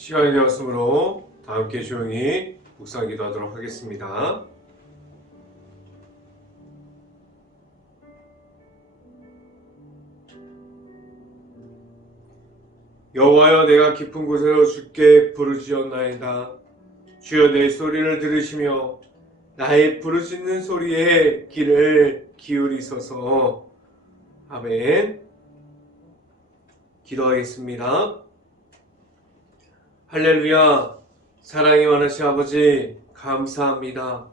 시간이 되었으므로 다 함께 조용히 묵상 기도하도록 하겠습니다. 여호와여, 내가 깊은 곳에서 주께 부르짖었나이다. 주여, 내 소리를 들으시며 나의 부르짖는 소리에 귀를 기울이소서. 아멘. 기도하겠습니다. 할렐루야. 사랑이 많으신 아버지, 감사합니다.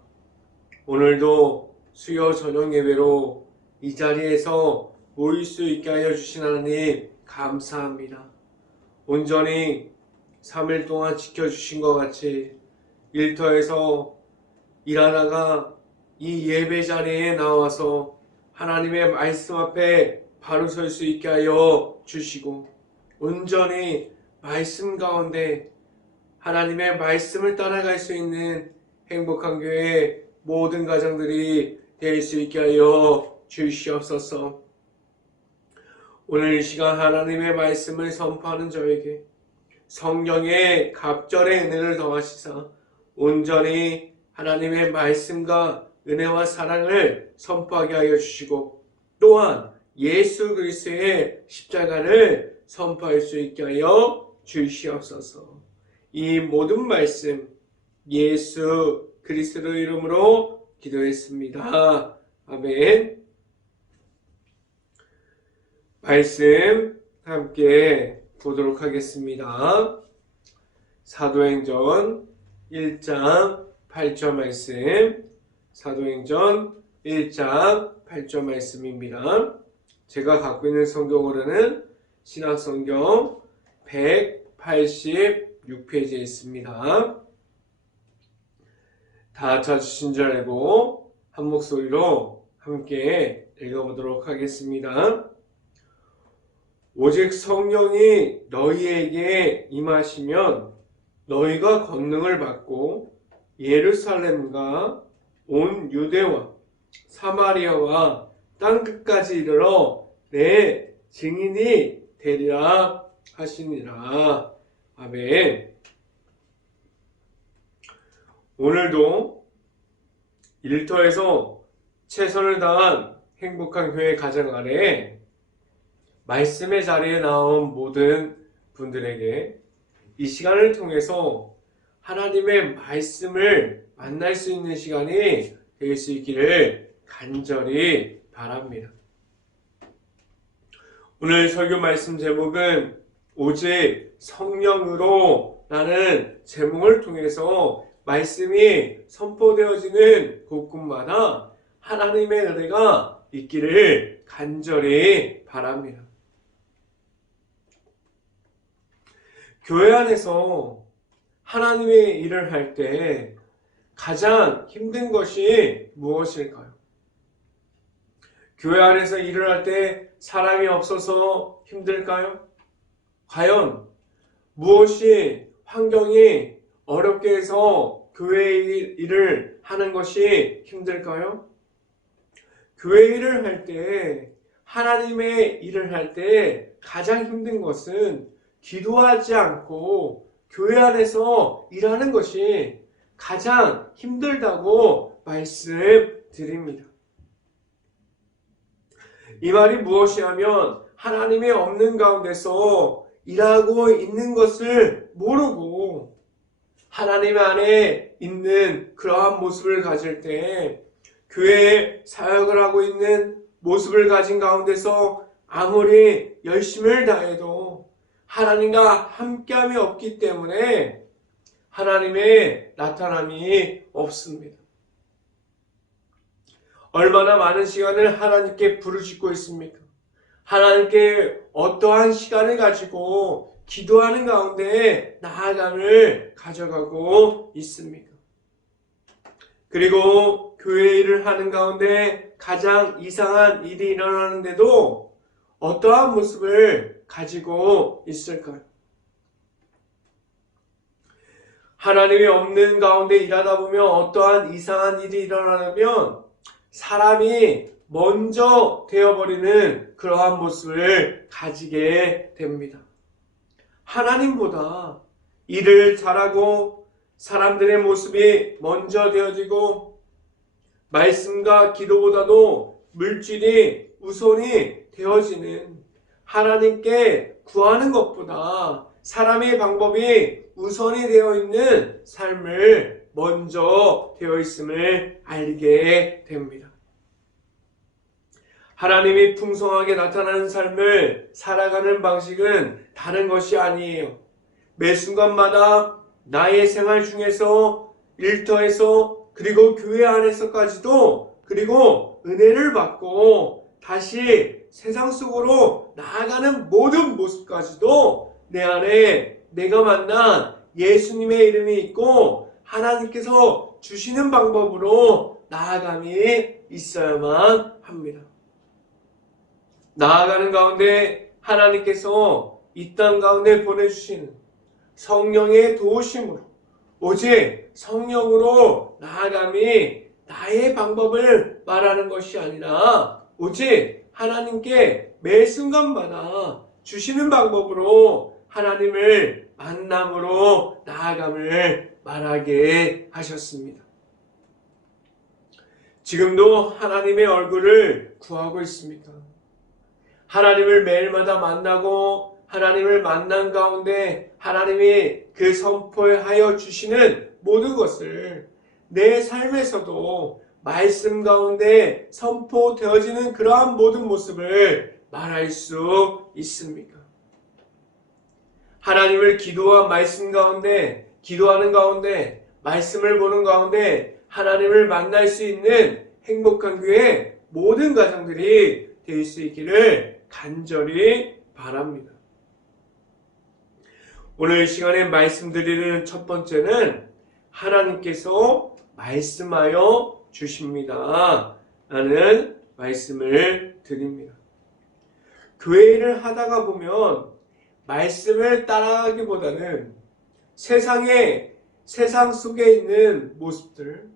오늘도 수요 저녁 예배로 이 자리에서 모일 수 있게 하여 주신 하나님, 감사합니다. 온전히 3일 동안 지켜주신 것 같이 일터에서 일하다가 이 예배 자리에 나와서 하나님의 말씀 앞에 바로 설 수 있게 하여 주시고, 온전히 말씀 가운데 하나님의 말씀을 따라갈 수 있는 행복한 교회 모든 가정들이 될 수 있게 하여 주시옵소서. 오늘 이 시간 하나님의 말씀을 선포하는 저에게 성령의 갑절의 은혜를 더하시사 온전히 하나님의 말씀과 은혜와 사랑을 선포하게 하여 주시고, 또한 예수 그리스도의 십자가를 선포할 수 있게 하여 주시옵소서. 이 모든 말씀 예수 그리스도 이름으로 기도했습니다. 아멘. 말씀 함께 보도록 하겠습니다. 사도행전 1장 8절 말씀, 사도행전 1장 8절 말씀입니다. 제가 갖고 있는 성경으로는 신약성경 186페이지에 있습니다. 다 찾으신 줄 알고 한 목소리로 함께 읽어보도록 하겠습니다. 오직 성령이 너희에게 임하시면 너희가 권능을 받고 예루살렘과 온 유대와 사마리아와 땅끝까지 이르러 내 증인이 되리라 하시니라. 아멘. 오늘도 일터에서 최선을 다한 행복한 교회 가정 아래 말씀의 자리에 나온 모든 분들에게 이 시간을 통해서 하나님의 말씀을 만날 수 있는 시간이 될 수 있기를 간절히 바랍니다. 오늘 설교 말씀 제목은 오직 성령으로 라는 제목을 통해서 말씀이 선포되어지는 곳곳마다 하나님의 은혜가 있기를 간절히 바랍니다. 교회 안에서 하나님의 일을 할 때 가장 힘든 것이 무엇일까요? 교회 안에서 일을 할 때 사람이 없어서 힘들까요? 과연 무엇이 환경이 어렵게 해서 교회 일을 하는 것이 힘들까요? 교회 일을 할 때, 하나님의 일을 할 때 가장 힘든 것은 기도하지 않고 교회 안에서 일하는 것이 가장 힘들다고 말씀드립니다. 이 말이 무엇이냐면 하나님의 없는 가운데서 일하고 있는 것을 모르고 하나님 안에 있는 그러한 모습을 가질 때 교회에 사역을 하고 있는 모습을 가진 가운데서 아무리 열심을 다해도 하나님과 함께함이 없기 때문에 하나님의 나타남이 없습니다. 얼마나 많은 시간을 하나님께 부르짖고 있습니까? 하나님께 어떠한 시간을 가지고 기도하는 가운데 나아감을 가져가고 있습니까? 그리고 교회 일을 하는 가운데 가장 이상한 일이 일어나는데도 어떠한 모습을 가지고 있을까요? 하나님이 없는 가운데 일하다 보면 어떠한 이상한 일이 일어나면 사람이 먼저 되어버리는 그러한 모습을 가지게 됩니다. 하나님보다 일을 잘하고 사람들의 모습이 먼저 되어지고 말씀과 기도보다도 물질이 우선이 되어지는 하나님께 구하는 것보다 사람의 방법이 우선이 되어 있는 삶을 먼저 되어 있음을 알게 됩니다. 하나님이 풍성하게 나타나는 삶을 살아가는 방식은 다른 것이 아니에요. 매 순간마다 나의 생활 중에서 일터에서 그리고 교회 안에서까지도 그리고 은혜를 받고 다시 세상 속으로 나아가는 모든 모습까지도 내 안에 내가 만난 예수님의 이름이 있고 하나님께서 주시는 방법으로 나아감이 있어야만 합니다. 나아가는 가운데 하나님께서 이 땅 가운데 보내주신 성령의 도우심으로 오직 성령으로 나아감이 나의 방법을 말하는 것이 아니라 오직 하나님께 매 순간마다 주시는 방법으로 하나님을 만남으로 나아감을 말하게 하셨습니다. 지금도 하나님의 얼굴을 구하고 있습니다. 하나님을 매일마다 만나고 하나님을 만난 가운데 하나님이 그 선포하여 주시는 모든 것을 내 삶에서도 말씀 가운데 선포되어지는 그러한 모든 모습을 말할 수 있습니까? 하나님을 기도와 말씀 가운데, 기도하는 가운데, 말씀을 보는 가운데 하나님을 만날 수 있는 행복한 교회 모든 가정들이 될 수 있기를 간절히 바랍니다. 오늘 이 시간에 말씀드리는 첫 번째는 하나님께서 말씀하여 주십니다 라는 말씀을 드립니다. 교회 일을 하다가 보면 말씀을 따라가기보다는 세상 속에 있는 모습들,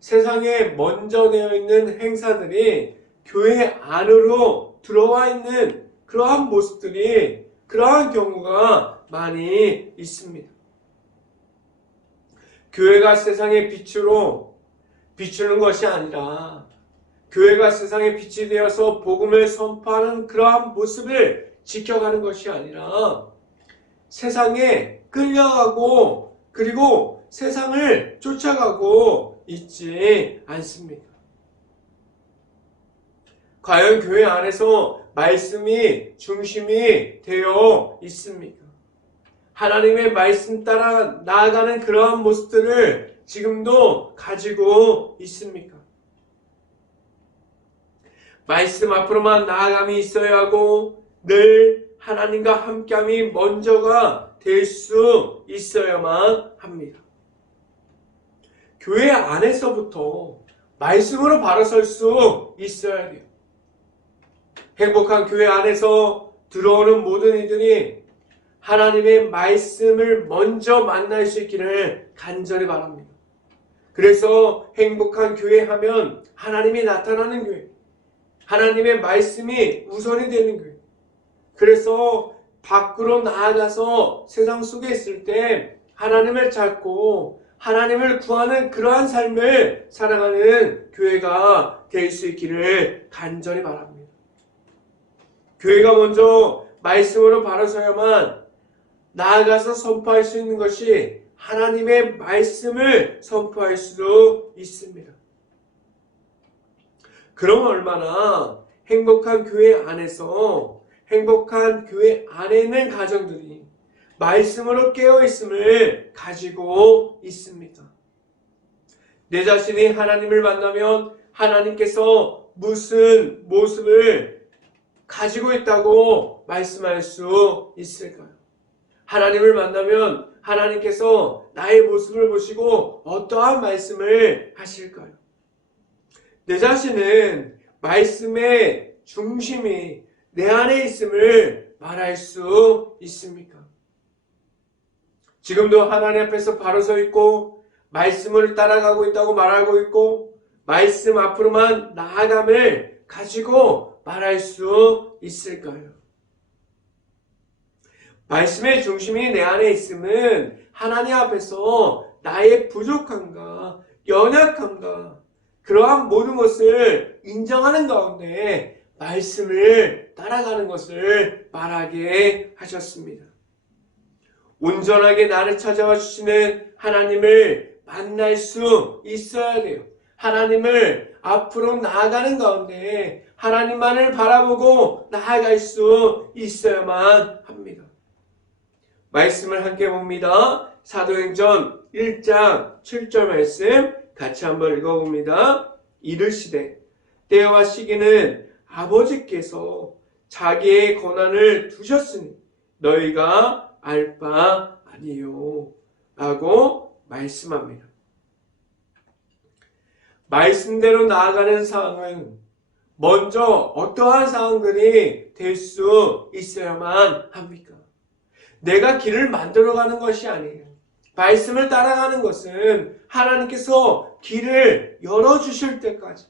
세상에 먼저 되어 있는 행사들이 교회 안으로 들어와 있는 그러한 모습들이, 그러한 경우가 많이 있습니다. 교회가 세상의 빛으로 비추는 것이 아니라 교회가 세상의 빛이 되어서 복음을 선포하는 그러한 모습을 지켜가는 것이 아니라 세상에 끌려가고 그리고 세상을 쫓아가고 있지 않습니까? 과연 교회 안에서 말씀이 중심이 되어 있습니까? 하나님의 말씀 따라 나아가는 그러한 모습들을 지금도 가지고 있습니까? 말씀 앞으로만 나아감이 있어야 하고 늘 하나님과 함께함이 먼저가 될 수 있어야만 합니다. 교회 안에서부터 말씀으로 바로 설 수 있어야 돼요. 행복한 교회 안에서 들어오는 모든 이들이 하나님의 말씀을 먼저 만날 수 있기를 간절히 바랍니다. 그래서 행복한 교회 하면 하나님이 나타나는 교회, 하나님의 말씀이 우선이 되는 교회. 그래서 밖으로 나아가서 세상 속에 있을 때 하나님을 찾고 하나님을 구하는 그러한 삶을 살아가는 교회가 될 수 있기를 간절히 바랍니다. 교회가 먼저 말씀으로 바로 서야만 나아가서 선포할 수 있는 것이 하나님의 말씀을 선포할 수 있습니다. 그럼 얼마나 행복한 교회 안에서, 행복한 교회 안에 있는 가정들이 말씀으로 깨어있음을 가지고 있습니까? 내 자신이 하나님을 만나면 하나님께서 무슨 모습을 가지고 있다고 말씀할 수 있을까요? 하나님을 만나면 하나님께서 나의 모습을 보시고 어떠한 말씀을 하실까요? 내 자신은 말씀의 중심이 내 안에 있음을 말할 수 있습니까? 지금도 하나님 앞에서 바로 서 있고 말씀을 따라가고 있다고 말하고 있고 말씀 앞으로만 나아감을 가지고 말할 수 있을까요? 말씀의 중심이 내 안에 있음은 하나님 앞에서 나의 부족함과 연약함과 그러한 모든 것을 인정하는 가운데 말씀을 따라가는 것을 말하게 하셨습니다. 온전하게 나를 찾아와 주시는 하나님을 만날 수 있어야 돼요. 하나님을 앞으로 나아가는 가운데 하나님만을 바라보고 나아갈 수 있어야만 합니다. 말씀을 함께 봅니다. 사도행전 1장 7절 말씀 같이 한번 읽어봅니다. 이르시되 때와 시기는 아버지께서 자기의 권한을 두셨으니 너희가 알 바 아니요 라고 말씀합니다. 말씀대로 나아가는 상황은 먼저 어떠한 상황들이 될 수 있어야만 합니까? 내가 길을 만들어가는 것이 아니에요. 말씀을 따라가는 것은 하나님께서 길을 열어주실 때까지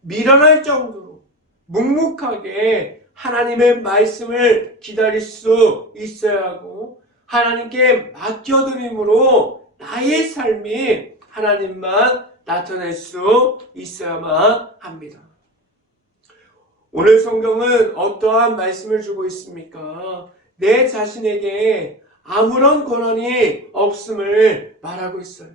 미련할 정도로 묵묵하게 하나님의 말씀을 기다릴 수 있어야 하고 하나님께 맡겨드림으로 나의 삶이 하나님만 나타낼 수 있어야만 합니다. 오늘 성경은 어떠한 말씀을 주고 있습니까? 내 자신에게 아무런 권한이 없음을 말하고 있어요.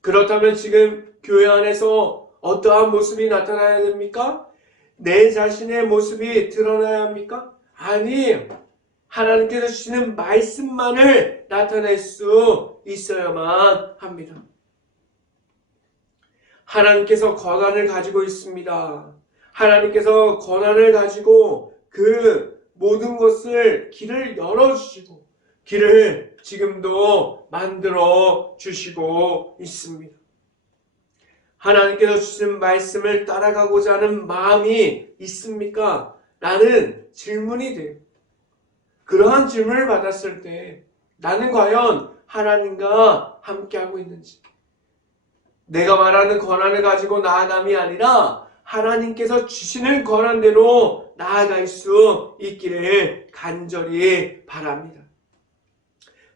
그렇다면 지금 교회 안에서 어떠한 모습이 나타나야 됩니까? 내 자신의 모습이 드러나야 합니까? 아니에요. 하나님께서 주시는 말씀만을 나타낼 수 있어야만 합니다. 하나님께서 권한을 가지고 있습니다. 하나님께서 권한을 가지고 그 모든 것을 길을 열어주시고 길을 지금도 만들어 주시고 있습니다. 하나님께서 주신 말씀을 따라가고자 하는 마음이 있습니까? 라는 질문이 돼요. 그러한 질문을 받았을 때 나는 과연 하나님과 함께하고 있는지, 내가 말하는 권한을 가지고 나아감이 아니라 하나님께서 주시는 권한대로 나아갈 수 있기를 간절히 바랍니다.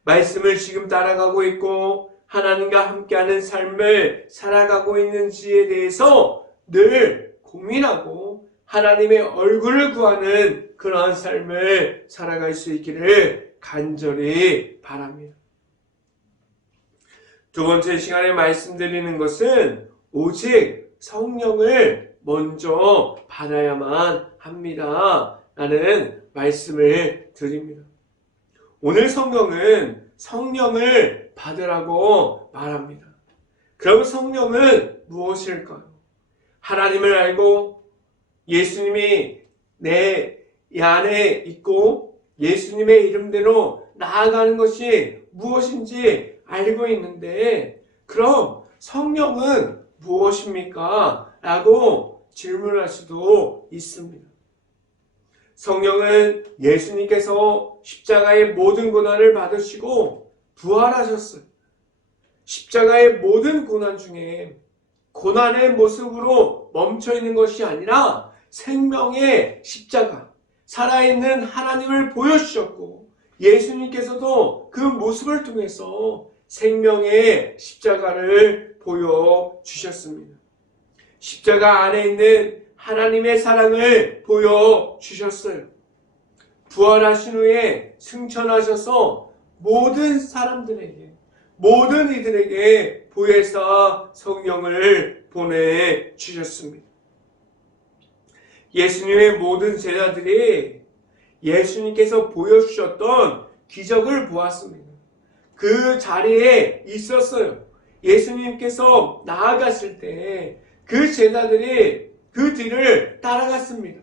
말씀을 지금 따라가고 있고 하나님과 함께하는 삶을 살아가고 있는지에 대해서 늘 고민하고 하나님의 얼굴을 구하는 그러한 삶을 살아갈 수 있기를 간절히 바랍니다. 두 번째 시간에 말씀드리는 것은 오직 성령을 먼저 받아야만 합니다. 라는 말씀을 드립니다. 오늘 성경은 성령을 받으라고 말합니다. 그럼 성령은 무엇일까요? 하나님을 알고 예수님이 내 안에 있고 예수님의 이름대로 나아가는 것이 무엇인지 알고 있는데 그럼 성령은 무엇입니까? 라고 질문할 수도 있습니다. 성령은 예수님께서 십자가의 모든 고난을 받으시고 부활하셨어요. 십자가의 모든 고난 중에 고난의 모습으로 멈춰있는 것이 아니라 생명의 십자가, 살아있는 하나님을 보여주셨고 예수님께서도 그 모습을 통해서 생명의 십자가를 보여주셨습니다. 십자가 안에 있는 하나님의 사랑을 보여주셨어요. 부활하신 후에 승천하셔서 모든 사람들에게, 모든 이들에게 보혜사 성령을 보내주셨습니다. 예수님의 모든 제자들이 예수님께서 보여주셨던 기적을 보았습니다. 그 자리에 있었어요. 예수님께서 나아갔을 때 그 제자들이 그 뒤를 따라갔습니다.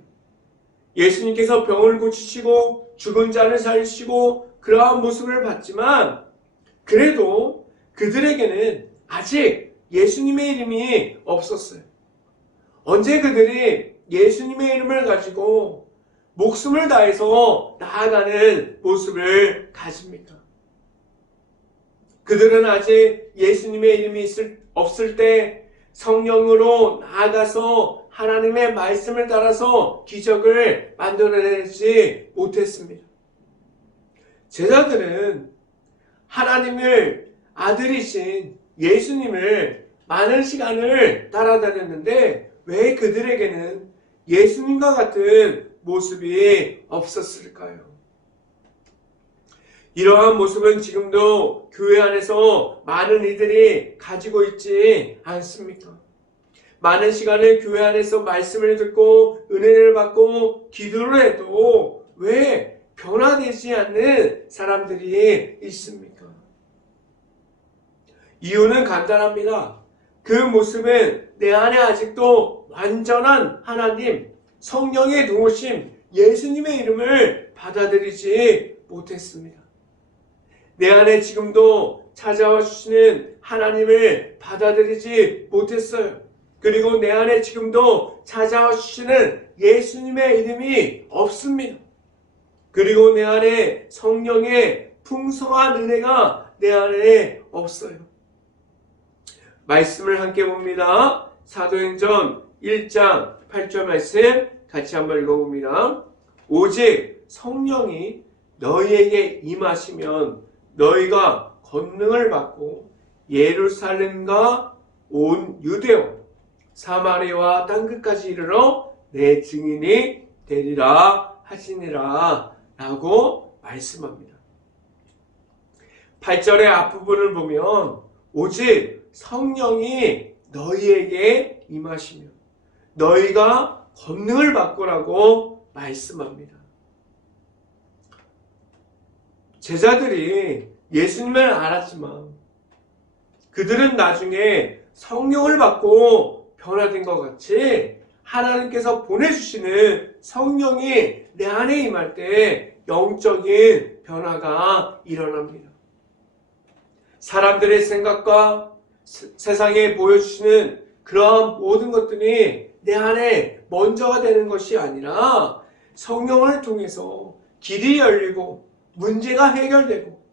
예수님께서 병을 고치시고 죽은 자를 살리시고 그러한 모습을 봤지만 그래도 그들에게는 아직 예수님의 이름이 없었어요. 언제 그들이 예수님의 이름을 가지고 목숨을 다해서 나아가는 모습을 가집니까? 그들은 아직 예수님의 이름이 없을 때 성령으로 나아가서 하나님의 말씀을 따라서 기적을 만들어내지 못했습니다. 제자들은 하나님을 아들이신 예수님을 많은 시간을 따라다녔는데 왜 그들에게는 예수님과 같은 모습이 없었을까요? 이러한 모습은 지금도 교회 안에서 많은 이들이 가지고 있지 않습니까? 많은 시간을 교회 안에서 말씀을 듣고 은혜를 받고 기도를 해도 왜 변화되지 않는 사람들이 있습니까? 이유는 간단합니다. 그 모습은 내 안에 아직도 완전한 하나님, 성령의 도우심, 예수님의 이름을 받아들이지 못했습니다. 내 안에 지금도 찾아와 주시는 하나님을 받아들이지 못했어요. 그리고 내 안에 지금도 찾아와 주시는 예수님의 이름이 없습니다. 그리고 내 안에 성령의 풍성한 은혜가 내 안에 없어요. 말씀을 함께 봅니다. 사도행전 1장 8절 말씀 같이 한번 읽어봅니다. 오직 성령이 너희에게 임하시면 너희가 권능을 받고 예루살렘과 온 유대와 사마리아와 땅끝까지 이르러 내 증인이 되리라 하시니라 라고 말씀합니다. 8절의 앞부분을 보면 오직 성령이 너희에게 임하시며 너희가 권능을 받고라고 말씀합니다. 제자들이 예수님을 알았지만 그들은 나중에 성령을 받고 변화된 것 같이 하나님께서 보내주시는 성령이 내 안에 임할 때 영적인 변화가 일어납니다. 사람들의 생각과 세상에 보여주시는 그러한 모든 것들이 내 안에 먼저가 되는 것이 아니라 성령을 통해서 길이 열리고 문제가 해결되고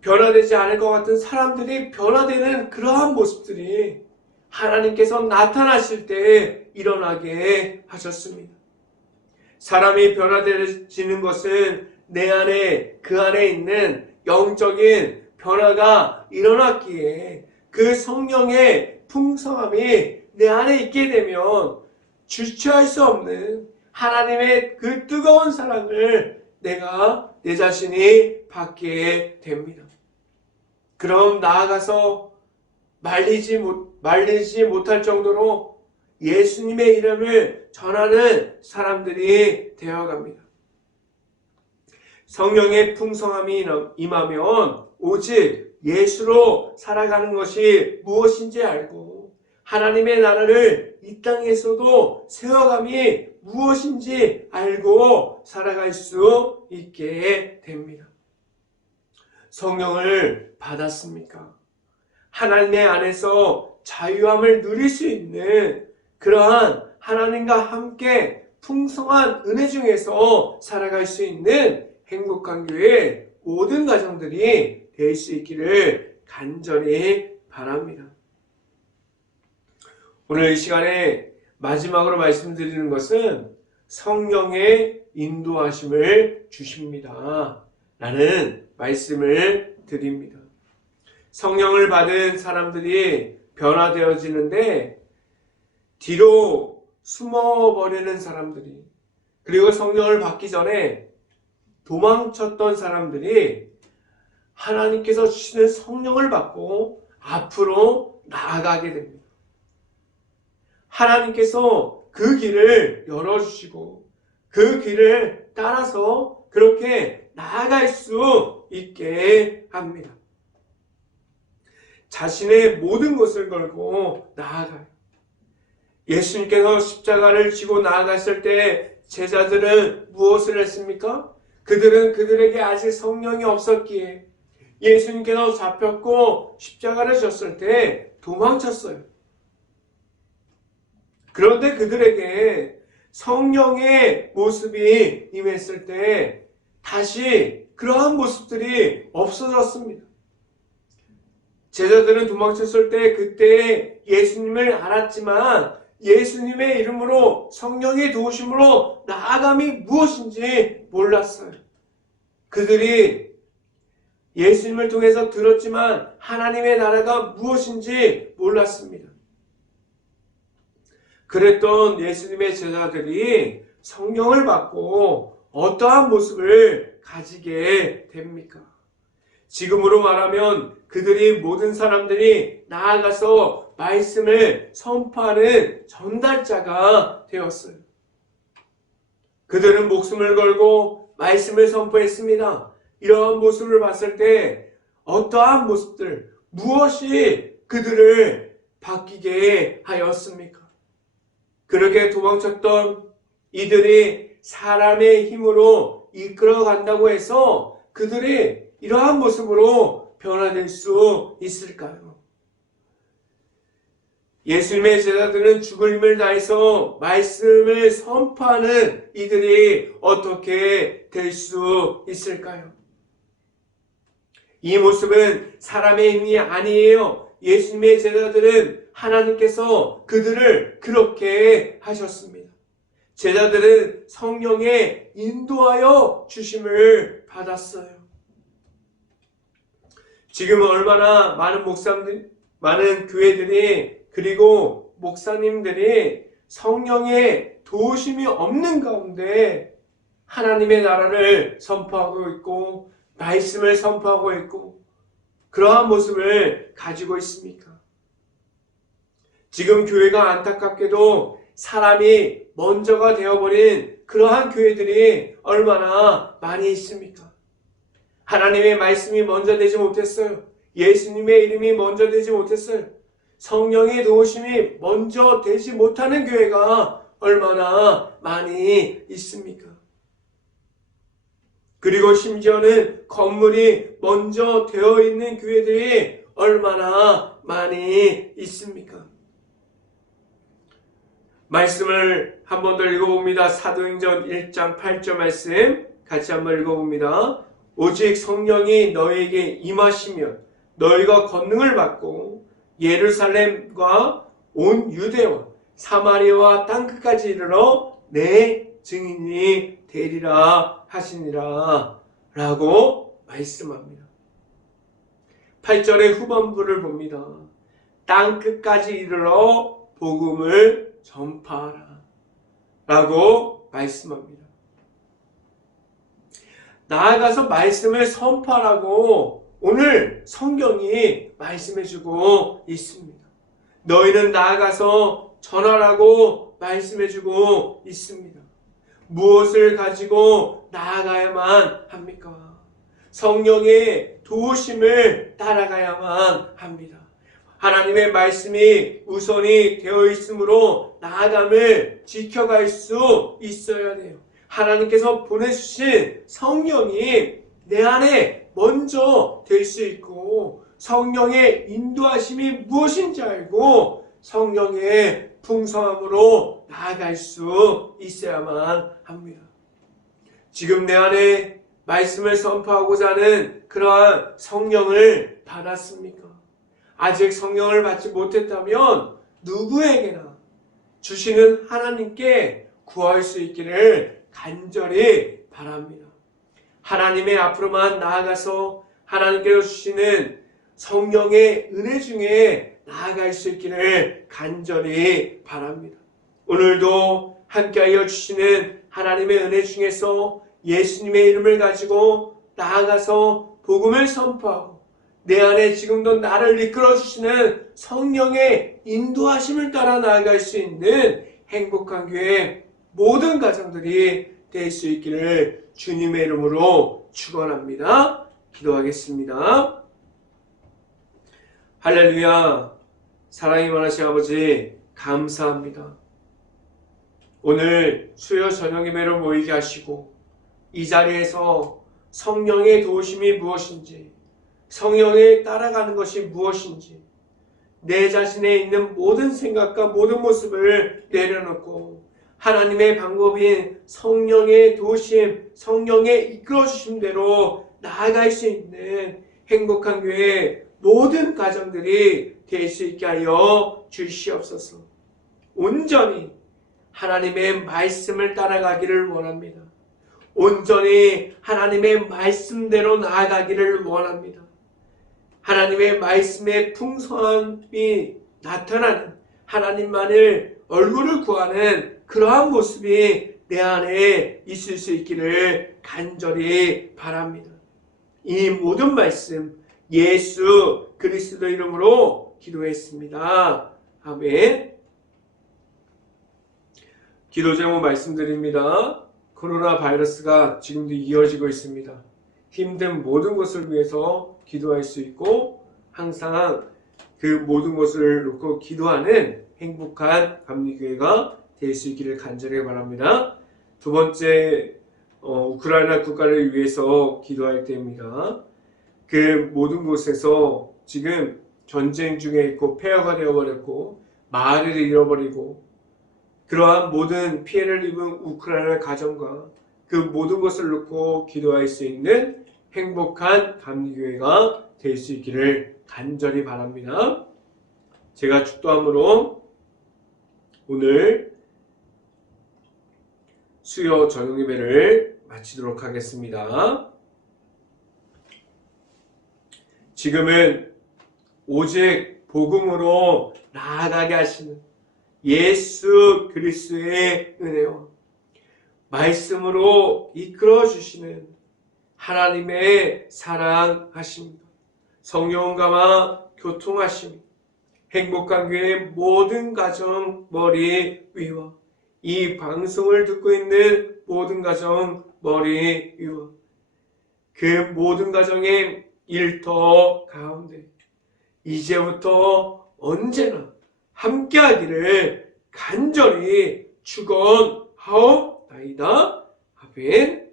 변화되지 않을 것 같은 사람들이 변화되는 그러한 모습들이 하나님께서 나타나실 때 일어나게 하셨습니다. 사람이 변화되어지는 것은 내 안에 그 안에 있는 영적인 변화가 일어났기에 그 성령의 풍성함이 내 안에 있게 되면 주체할 수 없는 하나님의 그 뜨거운 사랑을 내가 내 자신이 받게 됩니다. 그럼 나아가서 말리지 못할 정도로 예수님의 이름을 전하는 사람들이 되어갑니다. 성령의 풍성함이 임하면 오직 예수로 살아가는 것이 무엇인지 알고 하나님의 나라를 이 땅에서도 세워감이 무엇인지 알고 살아갈 수 있게 됩니다. 성령을 받았습니까? 하나님의 안에서 자유함을 누릴 수 있는 그러한 하나님과 함께 풍성한 은혜 중에서 살아갈 수 있는 행복한 교회 모든 가정들이 될 수 있기를 간절히 바랍니다. 오늘 이 시간에 마지막으로 말씀드리는 것은 성령의 인도하심을 주십니다. 라는 말씀을 드립니다. 성령을 받은 사람들이 변화되어지는데 뒤로 숨어버리는 사람들이 그리고 성령을 받기 전에 도망쳤던 사람들이 하나님께서 주시는 성령을 받고 앞으로 나아가게 됩니다. 하나님께서 그 길을 열어주시고 그 길을 따라서 그렇게 나아갈 수 있게 합니다. 자신의 모든 것을 걸고 나아가요. 예수님께서 십자가를 지고 나아갔을 때 제자들은 무엇을 했습니까? 그들은 그들에게 아직 성령이 없었기에 예수님께서 잡혔고 십자가를 졌을 때 도망쳤어요. 그런데 그들에게 성령의 모습이 임했을 때 다시 그러한 모습들이 없어졌습니다. 제자들은 도망쳤을 때 그때 예수님을 알았지만 예수님의 이름으로 성령의 도우심으로 나아감이 무엇인지 몰랐어요. 그들이 예수님을 통해서 들었지만 하나님의 나라가 무엇인지 몰랐습니다. 그랬던 예수님의 제자들이 성령을 받고 어떠한 모습을 가지게 됩니까? 지금으로 말하면 그들이 모든 사람들이 나아가서 말씀을 선포하는 전달자가 되었어요. 그들은 목숨을 걸고 말씀을 선포했습니다. 이러한 모습을 봤을 때 어떠한 모습들, 무엇이 그들을 바뀌게 하였습니까? 그렇게 도망쳤던 이들이 사람의 힘으로 이끌어 간다고 해서 그들이 이러한 모습으로 변화될 수 있을까요? 예수님의 제자들은 죽을 힘을 다해서 말씀을 선포하는 이들이 어떻게 될 수 있을까요? 이 모습은 사람의 힘이 아니에요. 예수님의 제자들은 하나님께서 그들을 그렇게 하셨습니다. 제자들은 성령에 인도하여 주심을 받았어요. 지금 얼마나 많은 목사님들, 많은 교회들이 그리고 목사님들이 성령의 도우심이 없는 가운데 하나님의 나라를 선포하고 있고 말씀을 선포하고 있고 그러한 모습을 가지고 있습니까? 지금 교회가 안타깝게도 사람이 먼저가 되어버린 그러한 교회들이 얼마나 많이 있습니까? 하나님의 말씀이 먼저 되지 못했어요. 예수님의 이름이 먼저 되지 못했어요. 성령의 도우심이 먼저 되지 못하는 교회가 얼마나 많이 있습니까? 그리고 심지어는 건물이 먼저 되어 있는 교회들이 얼마나 많이 있습니까? 말씀을 한 번 더 읽어봅니다. 사도행전 1장 8절 말씀 같이 한번 읽어봅니다. 오직 성령이 너희에게 임하시면 너희가 권능을 받고 예루살렘과 온 유대와 사마리아와 땅끝까지 이르러 내 증인이 되리라 하시니라 라고 말씀합니다. 8절의 후반부를 봅니다. 땅끝까지 이르러 복음을 전파하라 라고 말씀합니다. 나아가서 말씀을 선포하라고 오늘 성경이 말씀해주고 있습니다. 너희는 나아가서 전하라고 말씀해주고 있습니다. 무엇을 가지고 나아가야만 합니까? 성령의 도우심을 따라가야만 합니다. 하나님의 말씀이 우선이 되어 있으므로 나아감을 지켜갈 수 있어야 돼요. 하나님께서 보내주신 성령이 내 안에 먼저 될 수 있고 성령의 인도하심이 무엇인지 알고 성령의 풍성함으로 나아갈 수 있어야만 합니다. 지금 내 안에 말씀을 선포하고자 하는 그러한 성령을 받았습니까? 아직 성령을 받지 못했다면 누구에게나 주시는 하나님께 구할 수 있기를 간절히 바랍니다. 하나님의 앞으로만 나아가서 하나님께서 주시는 성령의 은혜 중에 나아갈 수 있기를 간절히 바랍니다. 오늘도 함께하여 주시는 하나님의 은혜 중에서 예수님의 이름을 가지고 나아가서 복음을 선포하고 내 안에 지금도 나를 이끌어 주시는 성령의 인도하심을 따라 나아갈 수 있는 행복한 교회 모든 가정들이 될 수 있기를 주님의 이름으로 축원합니다. 기도하겠습니다. 할렐루야. 사랑이 많으신 아버지 감사합니다. 오늘 수요 저녁 예배로 모이게 하시고 이 자리에서 성령의 도우심이 무엇인지 성령에 따라가는 것이 무엇인지 내 자신에 있는 모든 생각과 모든 모습을 내려놓고 하나님의 방법인 성령의 도우심, 성령의 이끌어주심대로 나아갈 수 있는 행복한 교회 모든 가정들이 될 수 있게 하여 주시옵소서. 온전히 하나님의 말씀을 따라가기를 원합니다. 온전히 하나님의 말씀대로 나아가기를 원합니다. 하나님의 말씀의 풍성함이 나타나는 하나님만을 얼굴을 구하는 그러한 모습이 내 안에 있을 수 있기를 간절히 바랍니다. 이 모든 말씀 예수 그리스도 이름으로 기도했습니다. 아멘. 기도 제목 말씀드립니다. 코로나 바이러스가 지금도 이어지고 있습니다. 힘든 모든 것을 위해서 기도할 수 있고 항상 그 모든 것을 놓고 기도하는 행복한 감리교회가 될 수 있기를 간절히 바랍니다. 두 번째, 우크라이나 국가를 위해서 기도할 때입니다. 그 모든 곳에서 지금 전쟁 중에 있고 폐허가 되어버렸고 마을을 잃어버리고 그러한 모든 피해를 입은 우크라이나 가정과 그 모든 것을 놓고 기도할 수 있는 행복한 감리교회가 될 수 있기를 간절히 바랍니다. 제가 축도함으로 오늘 수요 저녁 예배를 마치도록 하겠습니다. 지금은 오직 복음으로 나아가게 하시는 예수 그리스도의 은혜와 말씀으로 이끌어 주시는 하나님의 사랑하심과 성령감화 교통하심, 행복한 교회의 모든 가정 머리 위와 이 방송을 듣고 있는 모든 가정 머리 위와 그 모든 가정의 일터 가운데 이제부터 언제나 함께하기를 간절히 축원하옵나이다. 아멘.